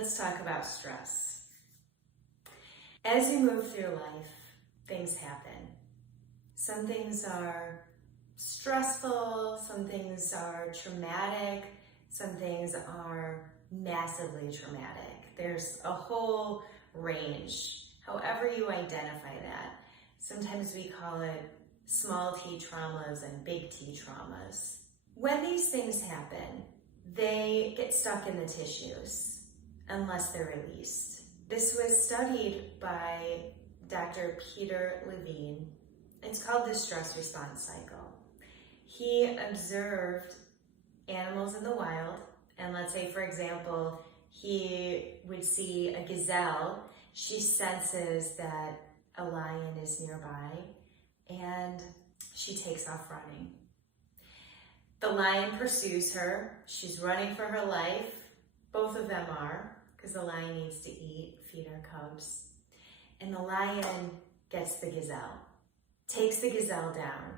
Let's talk about stress. As you move through life, things happen. Some things are stressful, some things are traumatic, some things are massively traumatic. There's a whole range, however you identify that. Sometimes we call it small t traumas and big T traumas. When these things happen, they get stuck in the tissues unless they're released. This was studied by Dr. Peter Levine. It's called the stress response cycle. He observed animals in the wild, and let's say, for example, he would see a gazelle. She senses that a lion is nearby, and she takes off running. The lion pursues her. She's running for her life. Both of them are, because the lion needs to eat, feed her cubs. And the lion gets the gazelle, takes the gazelle down,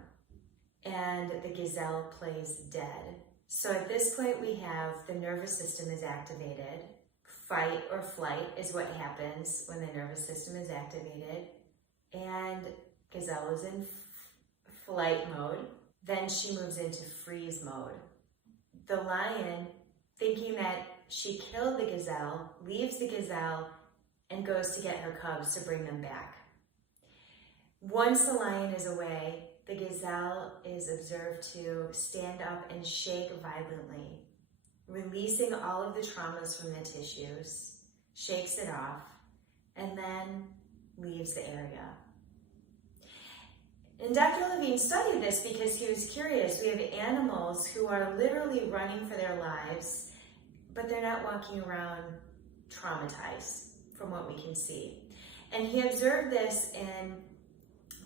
and the gazelle plays dead. So at this point we have the nervous system is activated. Fight or flight is what happens when the nervous system is activated. And gazelle is in flight mode. Then she moves into freeze mode. The lion, thinking that she killed the gazelle, leaves the gazelle and goes to get her cubs to bring them back. Once the lion is away, the gazelle is observed to stand up and shake violently, releasing all of the traumas from the tissues, shakes it off, and then leaves the area. And Dr. Levine studied this because he was curious. We have animals who are literally running for their lives, but they're not walking around traumatized from what we can see. And he observed this in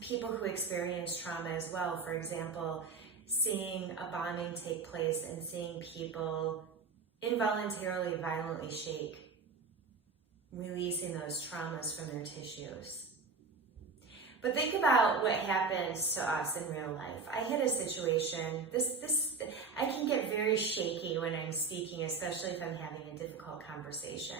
people who experience trauma as well. For example, seeing a bombing take place and seeing people involuntarily, violently shake, releasing those traumas from their tissues. But think about what happens to us in real life. I had a situation, I can get very shaky when I'm speaking, especially if I'm having a difficult conversation.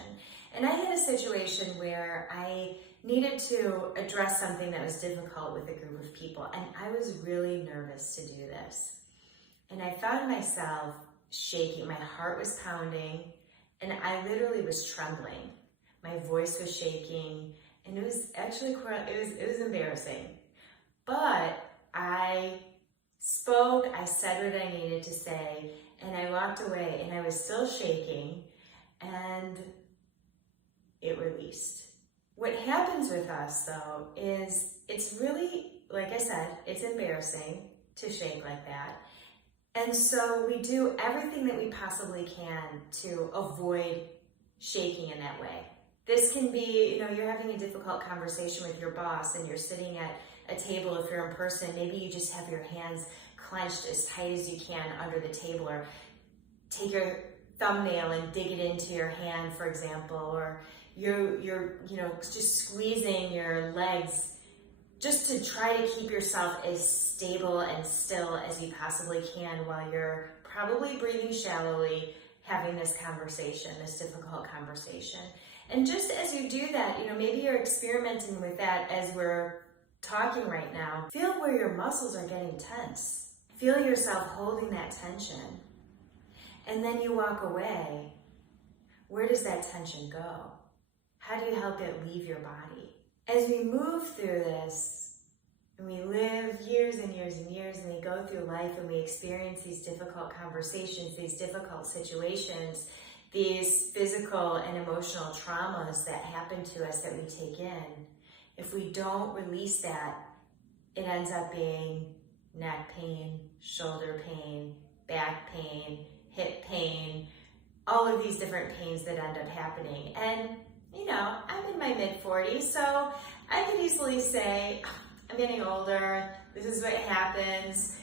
And I had a situation where I needed to address something that was difficult with a group of people, and I was really nervous to do this. And I found myself shaking, my heart was pounding, and I literally was trembling. My voice was shaking, and it was actually it was embarrassing. But I spoke, I said what I needed to say, and I walked away, and I was still shaking, and it released. What happens with us, though, is it's really, like I said, it's embarrassing to shake like that. And so we do everything that we possibly can to avoid shaking in that way. This can be, you're having a difficult conversation with your boss and you're sitting at a table. If you're in person, maybe you just have your hands clenched as tight as you can under the table, or take your thumbnail and dig it into your hand, for example, or you're just squeezing your legs just to try to keep yourself as stable and still as you possibly can while you're probably breathing shallowly, having this conversation, this difficult conversation. And just as you do that, maybe you're experimenting with that as we're talking right now. Feel where your muscles are getting tense. Feel yourself holding that tension. And then you walk away. Where does that tension go? How do you help it leave your body? As we move through this, and we live years and years and years, and we go through life and we experience these difficult conversations, these difficult situations, these physical and emotional traumas that happen to us that we take in, if we don't release that, it ends up being neck pain, shoulder pain, back pain, hip pain, all of these different pains that end up happening. And I'm in my mid-40s, so I could easily say, I'm getting older, this is what happens,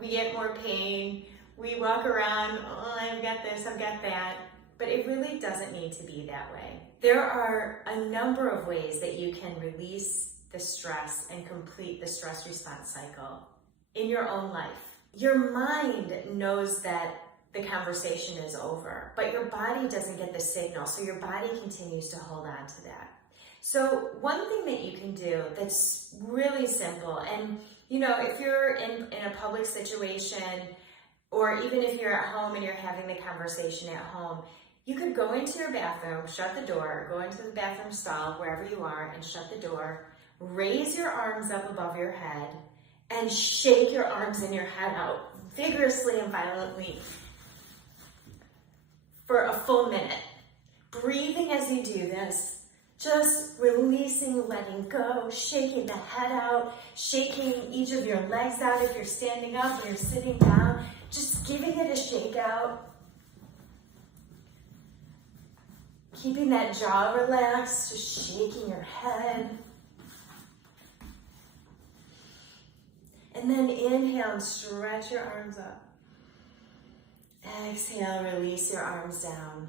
we get more pain, we walk around, oh, I've got this, I've got that, but it really doesn't need to be that way. There are a number of ways that you can release the stress and complete the stress response cycle in your own life. Your mind knows that the conversation is over. But your body doesn't get the signal, so your body continues to hold on to that. So one thing that you can do that's really simple, and if you're in a public situation, or even if you're at home and you're having the conversation at home, you could go into your bathroom, shut the door, go into the bathroom stall, wherever you are, and shut the door, raise your arms up above your head, and shake your arms and your head out vigorously and violently for a full minute. Breathing as you do this, just releasing, letting go, shaking the head out, shaking each of your legs out if you're standing up or you're sitting down, just giving it a shake out. Keeping that jaw relaxed, just shaking your head. And then inhale and stretch your arms up. Exhale, release your arms down.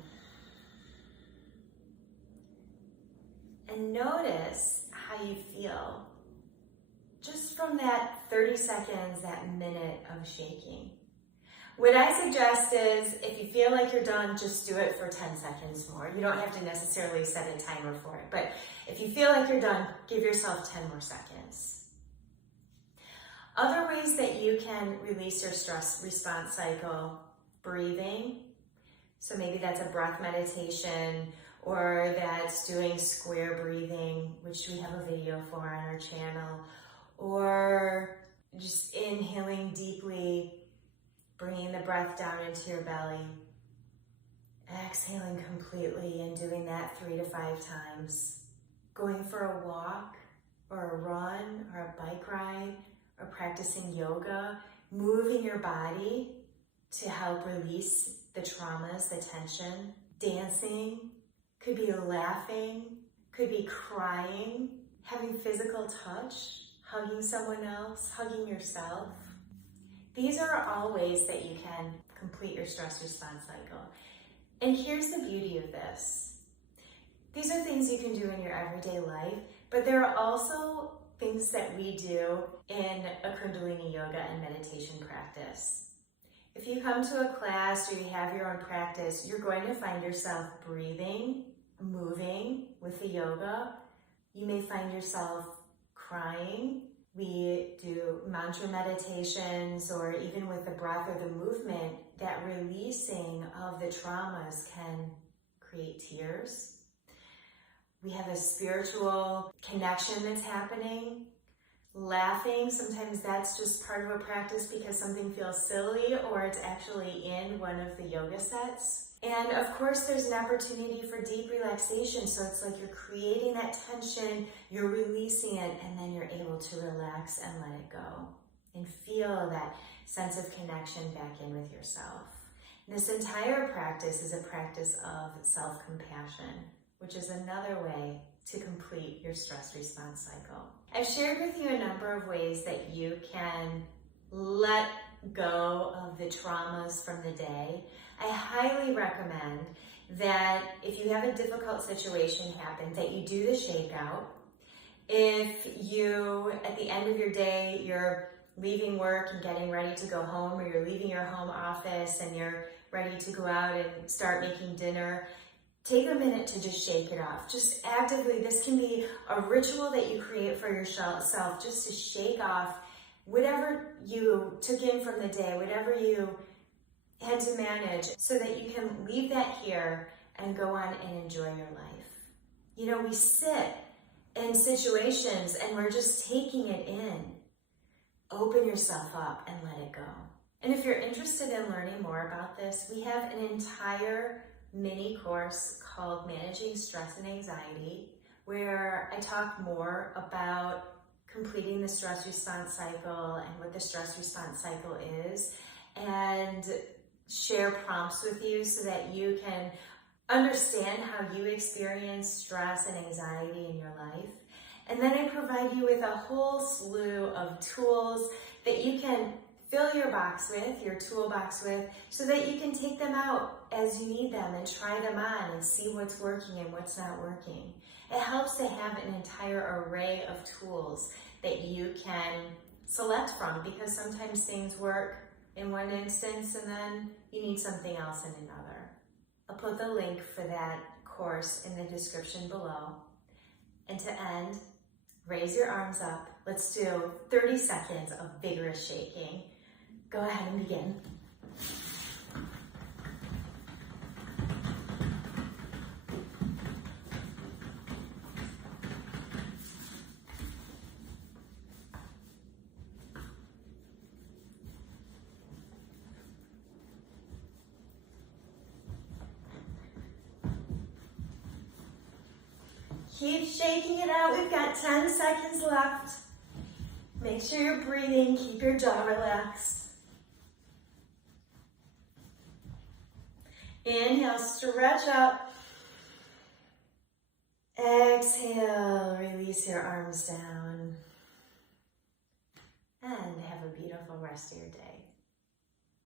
And notice how you feel just from that 30 seconds, that minute of shaking. What I suggest is, if you feel like you're done, just do it for 10 seconds more. You don't have to necessarily set a timer for it, but if you feel like you're done, give yourself 10 more seconds. Other ways that you can release your stress response cycle: breathing. So maybe that's a breath meditation, or that's doing square breathing, which we have a video for on our channel, or just inhaling deeply, bringing the breath down into your belly, exhaling completely and doing that 3 to 5 times. Going for a walk or a run or a bike ride or practicing yoga, moving your body to help release the traumas, the tension. Dancing, could be laughing, could be crying, having physical touch, hugging someone else, hugging yourself. These are all ways that you can complete your stress response cycle. And here's the beauty of this. These are things you can do in your everyday life, but there are also things that we do in a Kundalini yoga and meditation practice. If you come to a class or you have your own practice, you're going to find yourself breathing, moving with the yoga. You may find yourself crying. We do mantra meditations, or even with the breath or the movement, that releasing of the traumas can create tears. We have a spiritual connection that's happening. Laughing, sometimes that's just part of a practice because something feels silly, or it's actually in one of the yoga sets. And of course, there's an opportunity for deep relaxation. So it's like you're creating that tension, you're releasing it, and then you're able to relax and let it go and feel that sense of connection back in with yourself. And this entire practice is a practice of self-compassion, which is another way to complete your stress response cycle. I've shared with you a number of ways that you can let go of the traumas from the day. I highly recommend that if you have a difficult situation happen, that you do the shakeout. If you, at the end of your day, you're leaving work and getting ready to go home, or you're leaving your home office and you're ready to go out and start making dinner, take a minute to just shake it off. Just actively, this can be a ritual that you create for yourself, just to shake off whatever you took in from the day, whatever you had to manage, so that you can leave that here and go on and enjoy your life. You know, we sit in situations and we're just taking it in. Open yourself up and let it go. And if you're interested in learning more about this, we have an entire mini course called Managing Stress and Anxiety, where I talk more about completing the stress response cycle and what the stress response cycle is, and share prompts with you so that you can understand how you experience stress and anxiety in your life. And then I provide you with a whole slew of tools that you can fill your box with, your toolbox with, so that you can take them out as you need them and try them on and see what's working and what's not working. It helps to have an entire array of tools that you can select from, because sometimes things work in one instance, and then you need something else in another. I'll put the link for that course in the description below. And to end, raise your arms up. Let's do 30 seconds of vigorous shaking. Go ahead and begin. Keep shaking it out. We've got 10 seconds left. Make sure you're breathing. Keep your jaw relaxed. Inhale, stretch up. Exhale, release your arms down. And have a beautiful rest of your day.